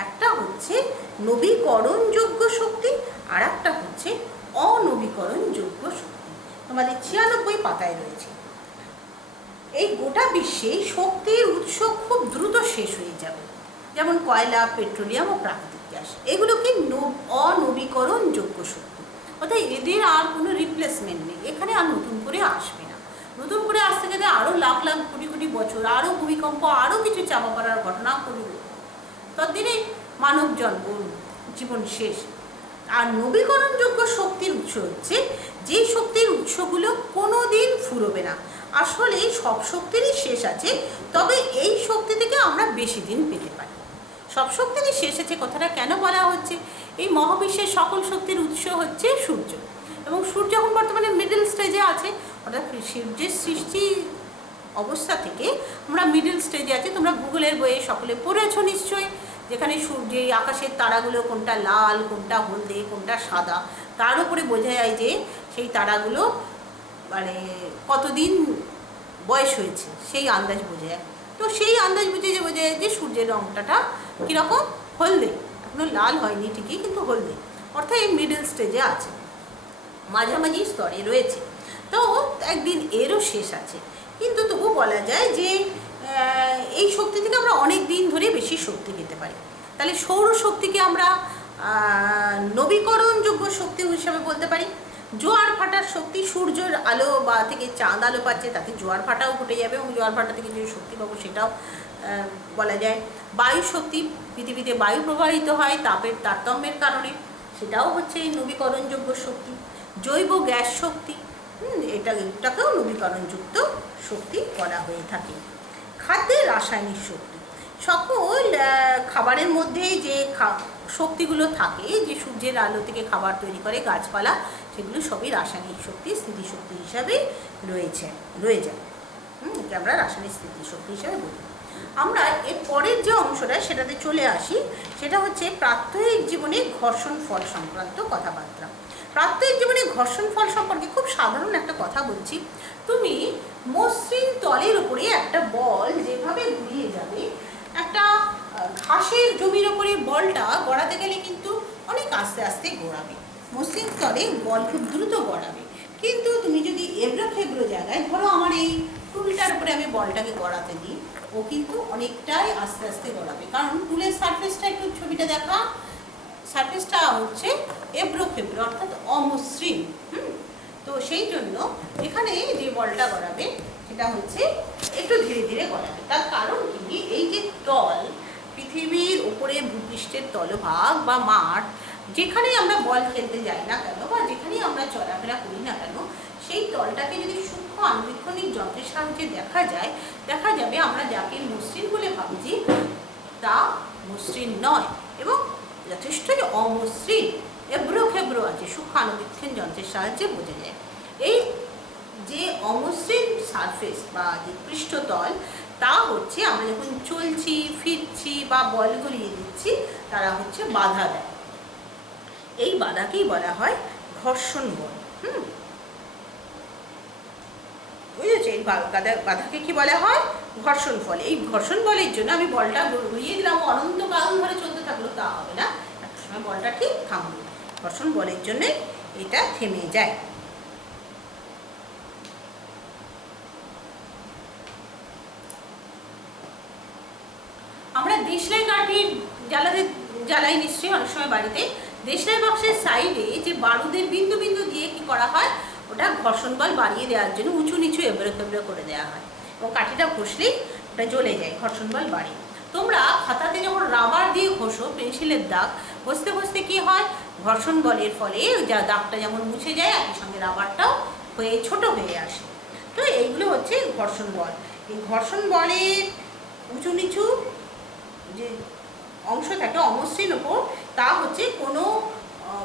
একটা হচ্ছে নবীকরণযোগ্য শক্তি, আর একটা হচ্ছে অনবীকরণযোগ্য শক্তি। তোমাদের 96 পাতায় রয়েছে। এই গোটা বিশ্বে শক্তির উৎস খুব দ্রুত শেষ হয়ে যাবে, যেমন কয়লা, পেট্রোলিয়াম ও প্রাকৃতিক গ্যাস। এগুলো কি অনবীকরণযোগ্য শক্তি, অর্থাৎ এদের আর কোনো রিপ্লেসমেন্ট নেই, এখানে আর নতুন করে আসবে না। নতুন করে আসতে গেলে আরও লাখ লাখ কোটি কোটি বছর, আরও ভূমিকম্প, আরও কিছু চাপা পড়ার ঘটনা করবে, ততদিনে মানব জন্ম জীবন শেষ। আর নবীকরণযোগ্য শক্তির উৎস হচ্ছে যে শক্তির উৎসগুলো কোনো দিন ফুরোবে না। আসলে সব শক্তিরই শেষ আছে, তবে এই শক্তি থেকে আমরা বেশি দিন পেতে পারি। সব শক্তিরই শেষ আছে কথাটা কেন বলা হচ্ছে? এই মহাবিশ্বের সকল শক্তির উৎস হচ্ছে সূর্য, এবং সূর্য এখন বর্তমানে মিডল স্টেজে আছে, অর্থাৎ সূর্যের সৃষ্টি অবস্থা থেকে আমরা মিডল স্টেজে আছি। তোমরা গুগলের বইয়ে সকলে পড়েছো নিশ্চয়ই, যেখানে সূর্যে আকাশের তারাগুলো কোনটা লাল, কোনটা হলদে, কোনটা সাদা, তার উপরে বোঝা যায় যে সেই তারাগুলো মানে কতদিন বয়স হয়েছে, সেই আন্দাজ বোঝা যায়। তো সেই আন্দাজ বুঝে যে বোঝা যায় যে সূর্যের রঙটা কীরকম, হলদে, এখনও লাল হয়নি ঠিকই, কিন্তু হলদে, অর্থাৎ এই মিডল স্টেজে আছে, মাঝামাঝি স্তরে রয়েছে। তো একদিন এরও শেষ আছে, কিন্তু তবু বলা যায় যে এই শক্তি থেকে আমরা অনেক দিন ধরে বেশি শক্তি পেতে পারি। তাহলে সৌরশক্তিকে আমরা নবীকরণযোগ্য শক্তি হিসাবে বলতে পারি। জোয়ার ভাটার শক্তি, সূর্যের আলো বা থেকে চাঁদ আলো পাচ্ছে, তাতে জোয়ার ভাটাও ঘটে যাবে, এবং জোয়ার ভাটা থেকে যে শক্তি পাবো সেটাও বলা যায়। বায়ু শক্তি, পৃথিবীতে বায়ু প্রবাহিত হয় তাপের তারতম্যের কারণে, সেটাও হচ্ছে এই নবীকরণযোগ্য শক্তি। জৈব গ্যাস শক্তি, এটাকেও নবীকরণযুক্ত শক্তি বলা হয়ে থাকে। খাদ্যের রাসায়নিক শক্তি, সকল খাবারের মধ্যে যে শক্তিগুলো থাকে, যে সূর্যের আলো থেকে খাবার তৈরি করে গাছপালা, সেগুলো সবই রাসায়নিক শক্তি, স্থিতিশক্তি হিসাবে রয়ে যায়। একে আমরা রাসায়নিক স্থিতিশক্তি হিসাবে বলি। আমরা এর পরের যে অংশটা সেটাতে চলে আসি, সেটা হচ্ছে প্রাত্যহিক জীবনে ঘর্ষণ ফল সংক্রান্ত কথাবার্তা। প্রাত্যহিক জীবনে ঘর্ষণ ফল সম্পর্কে খুব সাধারণ একটা কথা বলছি। তুমি মসৃণ তলের উপরে একটা বল যেভাবে ঘুরিয়ে যাবে, একটা ঘাসের জমির ওপরে বলটা গড়াতে গেলে কিন্তু অনেক আস্তে আস্তে গড়াবে, মসৃণ স্তরে বল খুব দ্রুত গড়াবে। কিন্তু তুমি যদি এবড়ো খেবড়ো জায়গায়, ধরো আমার এই টুলটার উপরে আমি বলটাকে গড়াতে দিই, ও কিন্তু অনেকটাই আস্তে আস্তে গড়াবে, কারণ টুলের সারফেসটা, একটু ছবিটা দেখা, সারফেসটা হচ্ছে এবড়ো খেবড়ো, অর্থাৎ অমসৃণ। তো সেই জন্য এখানে যে বলটা গড়াবে সেটা হচ্ছে একটু ধীরে ধীরে গড়াবে। তার কারণ কি, এই যে তল, পৃথিবীর উপরে ভূপৃষ্ঠের তলভাগ বা মাঠ, যেখানেই আমরা বল খেলতে যাই না কেন বা যেখানেই আমরা চলাফেরা করি না কেন, সেই তলটাকে যদি সূক্ষ্ম সূক্ষ্ম আণুবীক্ষণিক যন্ত্রের সাহায্যে দেখা যাবে আমরা যাকে মসৃণ বলে ভাবছি তা মসৃণ নয় এবং যথেষ্টই অমসৃণ, এবড়ো খেবড়ো আছে, সূক্ষ্ম আণুবীক্ষণ যন্ত্রের সাহায্যে বোঝা যায়। এই যে অমসৃণ সারফেস বা যে পৃষ্ঠতল, তা হচ্ছে আমরা যখন চলছি, ফিরছি বা বল গলিয়ে দিচ্ছি, তারা হচ্ছে বাধা দেয়। এই বাধাকেই বলা হয় ঘর্ষণ বল। বুঝেছো? এই বাধাকে কি বলা হয়? ঘর্ষণ বল। এই ঘর্ষণ বলের জন্য আমি বলটা ঘুরিয়ে দিলাম, অনন্তকাল ধরে চলতে থাকলো তা হবে না, একটা সময় বলটা ঠিক থামবে। ঘর্ষণ বলের জন্য এটা থেমে যায়। আমরা দেশলাই কাঠি জ্বালাই নিশ্চয়ই অনেক সময় বাড়িতে। দেশলাই বাক্সের সাইডে যে বারুদের বিন্দু বিন্দু দিয়ে কি করা হয়, ওটা ঘর্ষণ বল বাড়িয়ে দেওয়ার জন্য উঁচু নিচু এবড়ো খেবড়ো করে দেওয়া হয় এবং কাঠিটা ঘষলেই ওটা জ্বলে যায়, ঘর্ষণ বল বাড়ে। তোমরা খাতাতে যখন রাবার দিয়ে ঘষো, পেন্সিলের দাগ ঘষতে ঘষতে কি হয়, ঘর্ষণ বলের ফলে যা দাগটা যেমন মুছে যায়, একই সঙ্গে রাবারটাও হয়ে ছোট হয়ে আসে। তো এইগুলো হচ্ছে ঘর্ষণ বল। এই ঘর্ষণ বলের উঁচু নিচু যে অংশ থাকে অমসৃণ ওপর, তা হচ্ছে কোনো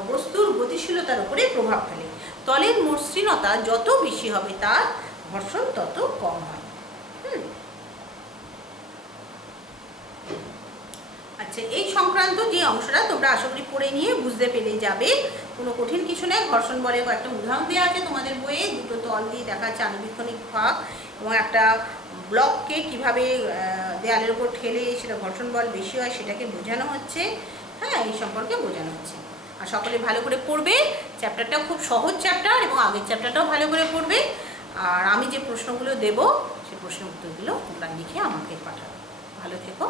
বস্তুর গতিশীলতার উপরে প্রভাব ফেলে। তলের মসৃণতা যত বেশি হবে তার ঘর্ষণ তত কম হয়। আচ্ছা, এই সংক্রান্ত যে অংশটা তোমরা আশা করি পড়ে নিয়ে বুঝতে পেরে যাবে, কোনো কঠিন কিছু নেই। ঘর্ষণ বলের কয়েকটা উদাহরণ দেওয়া আছে তোমাদের বইয়ে, দুটো তল দিয়ে দেখা যাচ্ছে আণুবীক্ষণিক ফাঁক এবং একটা ব্লককে কিভাবে দেয়ালের উপর ঠেলে সেটা ঘর্ষণ বল বেশি হয় সেটাকে বোঝানো হচ্ছে। হ্যাঁ, এই সম্পর্কে বোঝানো হচ্ছে। আর সকলে ভালো করে পড়বে, চ্যাপ্টারটা খুব সহজ চ্যাপ্টার এবং আগের চ্যাপ্টারটাও ভালো করে পড়বে। আর আমি যে প্রশ্নগুলো দেব সেই প্রশ্ন উত্তরগুলো তোমরা লিখে আমাকে পাঠাবে। ভালো থেকো।